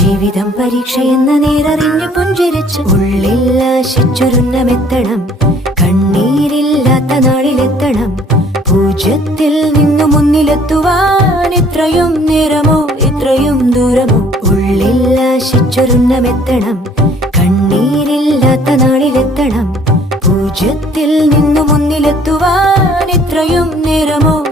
ജീവിതം പരീക്ഷയെന്ന നേരറിഞ്ഞു പുഞ്ചിരിച്ച് ഉള്ളിൽ ആശിച്ചൊരുന്നമെത്തണം. കണ്ണീരില്ലാത്ത നാളിലെത്തണം. പൂജ്യത്തിൽ നിന്നു മുന്നിലെത്തുവാൻ ഇത്രയും നേരമോ ഇത്രയും ദൂരമോ? ഉള്ളിൽ ആശിച്ചൊരുന്നമെത്തണം. കണ്ണീരില്ലാത്ത നാളിലെത്തണം. പൂജ്യത്തിൽ നിന്നു മുന്നിലെത്തുവാൻ ഇത്രയും നേരമോ